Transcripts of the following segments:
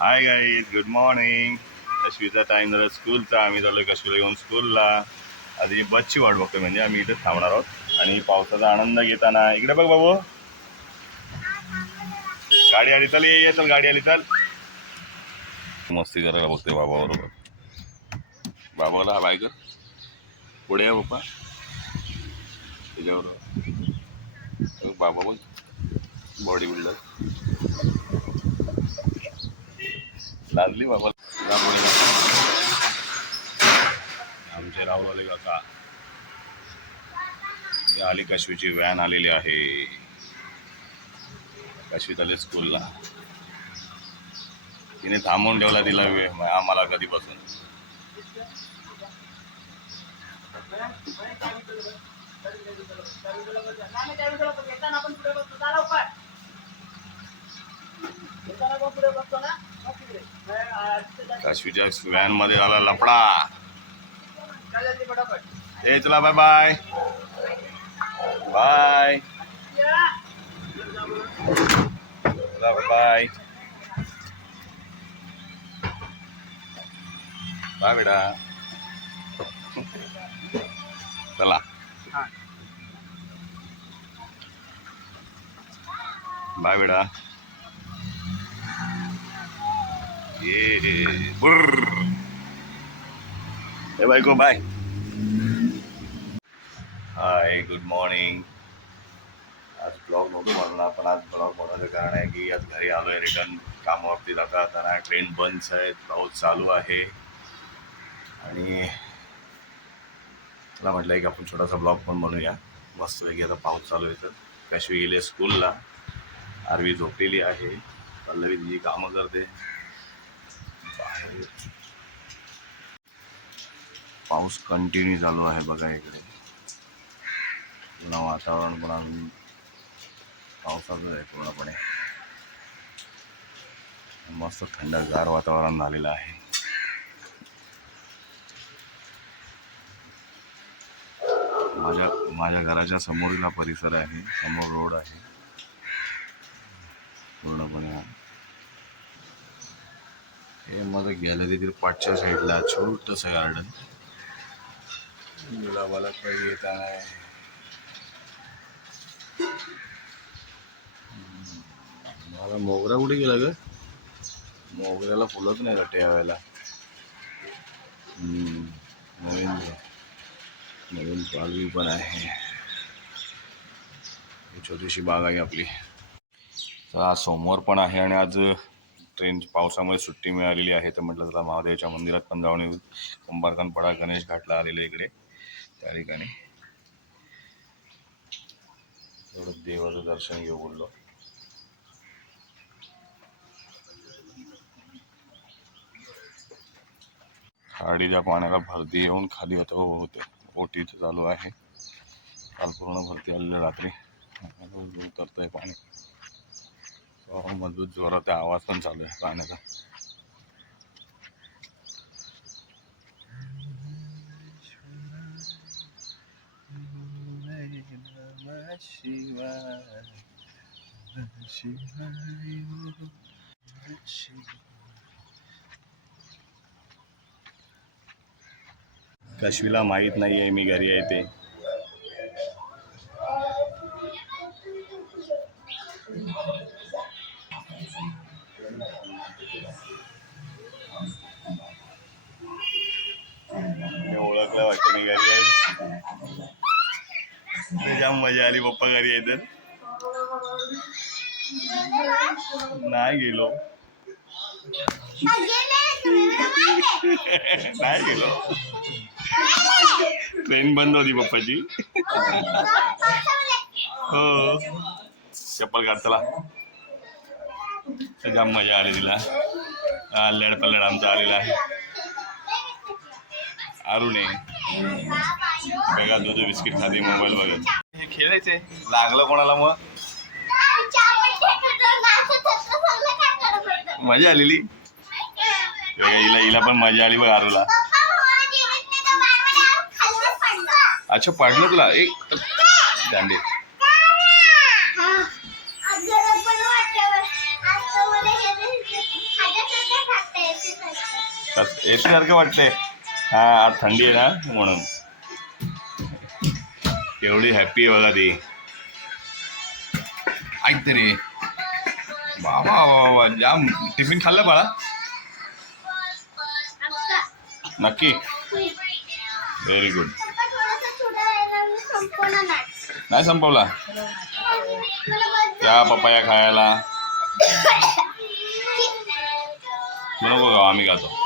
हाय guys good morning अश्वीचा time झाला स्कूलचा आम्ही झालो कशवीला येऊन स्कूलला आधी बसची वाट बघतोय म्हणजे आम्ही इथे थांबणार आहोत. आणि पावसाचा आनंद घेताना इकडे बघ बाबू. गाडी आली चल ये चल गाडी आली चल. मस्ती करायला बघतोय बाबा बरोबर. बाबाला हा बायकर. पुढे या बाप्पा त्याच्याबरोबर. बाबा बघ. बॉडी बिल्डर लागली बाबा. आमचे काका. आमचे काका. या आली काशवीची व्हॅन आलेली आहे. काशवीत आले स्कूलला. तिने थांबवून ठेवला तिला वेळ. मग आम्हाला कधीपासून? काशवीच्या व्हॅनमध्ये झाला लपडा ए चला बाय बाय बाय चला बाय बाय बेटा. चला. बाय बेटा ये बुर्र ए बायको बाय हाय गुड मॉर्निंग आज ब्लॉग नव्हतो म्हणून पण आज ब्लॉग बनवायचं कारण आहे की आज घरी आलो आहे रिटर्न कामावरती जाताना ट्रेन बंद आहेत पाऊस चालू आहे. आणि तुला म्हटलं आहे की आपण छोटासा ब्लॉग पण बनवूया. मस्तपैकी आता पाऊस चालू आहे तर. कशवी गेली स्कूलला आरवी झोपलेली आहे. पल्लवी तिची कामं करते. पाऊस कंटिन्यू चालू आहे बघा इकडे. पुन्हा वातावरण पण अजून पावसाचं आहे पूर्णपणे. मस्त थंडगार वातावरण झालेलं आहे. माझ्या माझ्या घराच्या समोरील हा परिसर आहे समोर रोड आहे. पूर्णपणे हे माझं गॅलरीतील पाठच्या साईडला छोटंसं गार्डन गुलाबाला काही येत आहे मला मोगरा कुठे गेला ग? मोगऱ्याला फुलत नाही का यावेळेला. नवीन नवीन पालवी पण आहे. छोटीशी बाग आहे आपली. तर आज सोमवार पण आहे आणि आज ट्रेन पावसामुळे सुट्टी मिळालेली आहे. तर म्हटलं चला महादेवाच्या मंदिरात पण जाऊन येऊ. कुंभारकांपडा गणेश घाटला आलेलं इकडे. त्या ठिकाणी. एवढं देवाचं दर्शन घेऊ बोललो. खाडीच्या पाण्याला भरती येऊन खाली आता होते हो, ओटीचं चालू आहे. काल पूर्ण भरती आलेलं रात्री. उतरतंय पाणी. मजबूत जोरात आवाज पण चालू आहे पाण्याचा कशवीला माहीत नाही आहे मी घरी आहे ते. जाम मजा आली पप्पा घरी आहे नाही गेलो. नाही गेलो. ट्रेन बंद होती पप्पाची. हो. चप्पल काढ चला. जाम मजा आली तिला. अल्लड पल्लड आमचा आलेला आहे. अरुणे बघा दूध बिस्किट खाते मोबाईल बघत. हे खेळायचे. लागलं कोणाला मग? मजा आलेली. हिला हिला पण मजा आली बघ आरूला. अच्छा पाडलं तुला? एक दांडे. येण्यासारखं वाटतंय. हा आज थंडी आहे ना म्हणून. एवढी हॅपी आहे बघा ती. ऐकते रे बाबा बाबा जाम टिफिन खाल्लं बाळा? नक्की. व्हेरी गुड नाही संपवला? त्या पपाया खायला. नको आम्ही खातो.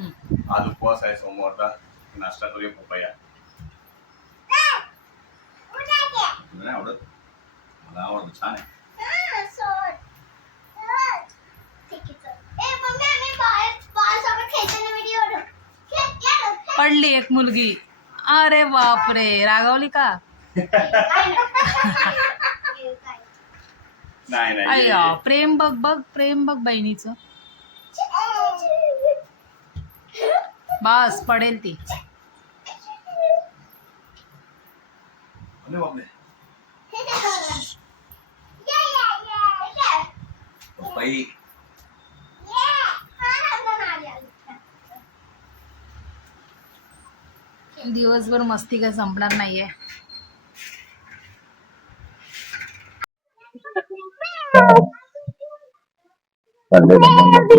आज उपवास आहे सोमवारचा नाश्ता करूया पपया तुला नाही आवडत? मला आवडतं छान आहे. पडली एक मुलगी. अरे बापरे रागावली का? नाही नाही अय्या प्रेम बघ बघ प्रेम बघ बहिणीचं. बस पडेल ती. दिवसभर मस्ती काय संपणार नाहीये. संडे मस्ती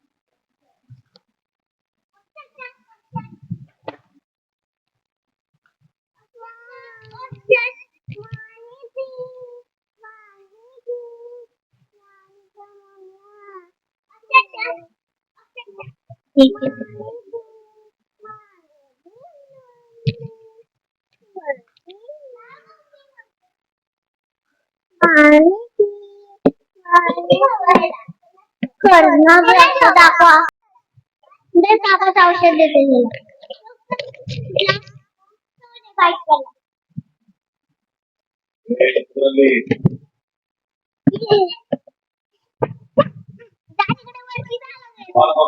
दाखवा दे दाखवाच औषध देते मी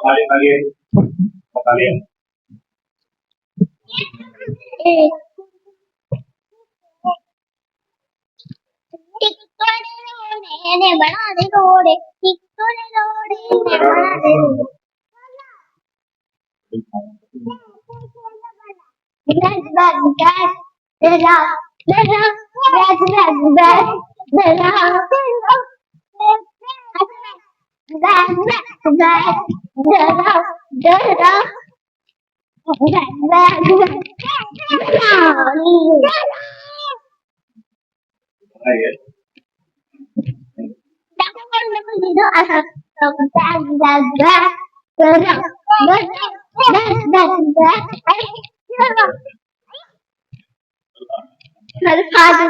खाली खाली Batalha. ने बना दे रोड टिकटोरे रोड ने बना दे बस बस बस दरा दरा बस बस बस दरा Father,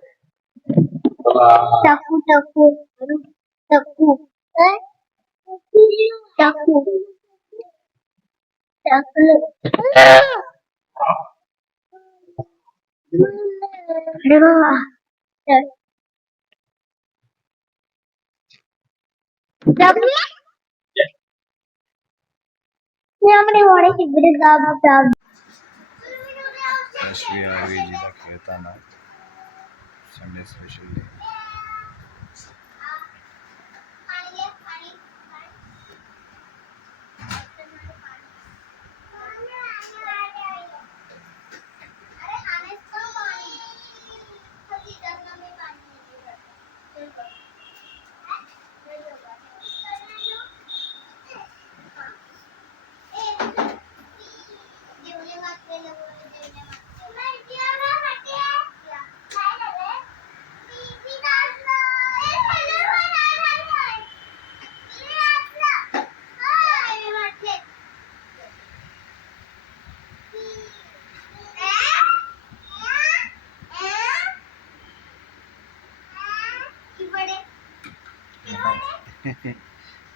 टकू टकू टकू टकू આપણે વડે શીખવી દાબ દાબ खेळताना Sunday special.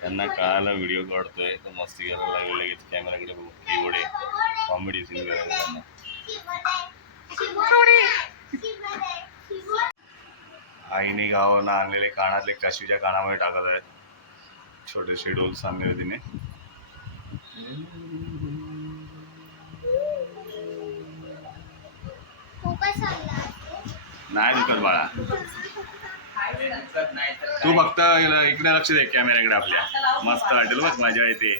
त्यांना कळाला व्हिडिओ काढतोय. तो मस्ती करायला लागले लगेच कॅमेराकडे बघून कीबोर्ड कॉमेडी सीन करायला त्यांना. आईने गावानं आणलेले कानातले काशीच्या कानामध्ये टाकत आहेत. छोटे शेड्यूल्स आणले तिने. नाही दुखत बाळा. तू फक्त इकडे लक्ष दे कॅमेऱ्याकडे आपल्या. मस्त वाटेल बघ मजा येते.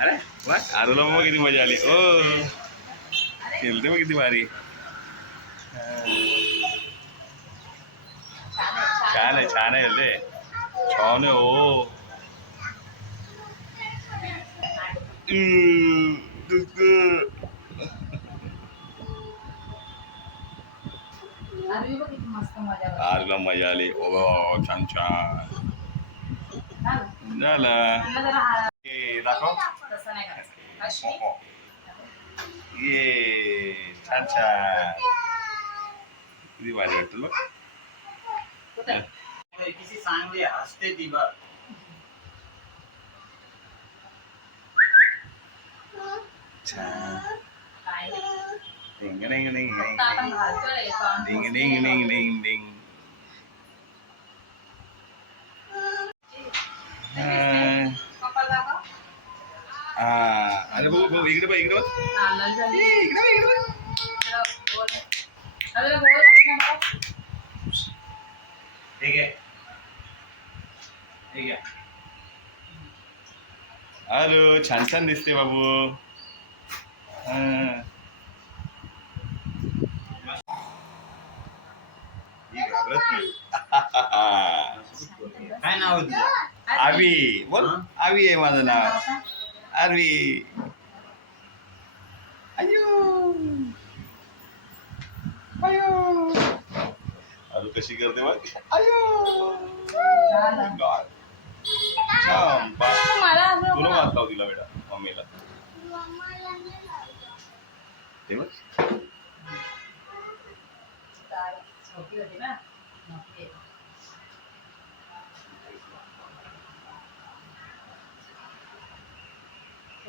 अरे बघ आरूला मग किती मजा आली. ओ खेळते मग किती भारी. छान आहे छान आहे रे छान आहे ओ हम्म, दुखतं. अरे बघ किती मस्त मजा करते. आरूला मजा आली ओ छान छान झालं? झालं त्यांना जरा हा- ए, दाखव तसं नाही करायचं. अश्विनी, हो. ये छान छान किती भारी वाटतं बघ कुठं? किती चांगली हसते ती बघ छान Ding डिंग ding डिंग ding आपण ding. Ding डिंग डिंग डिंग डिंग डिंग हा. अरे बघ बघ इकडे बघ इकडे बघ इकडे बघ इकडे बघ ठीक आहे ठीक आहे हॅलो छान छान दिसते बाबू हा. ही घाबरत नाही. काय नाव आवी. बोल. हा? आवी आहे माझं नाव. आरवी अयो अयो अरे कशी करते बघ. अयो तुला वाच लाव तिला बेटा. मम्मीला. ते बघ.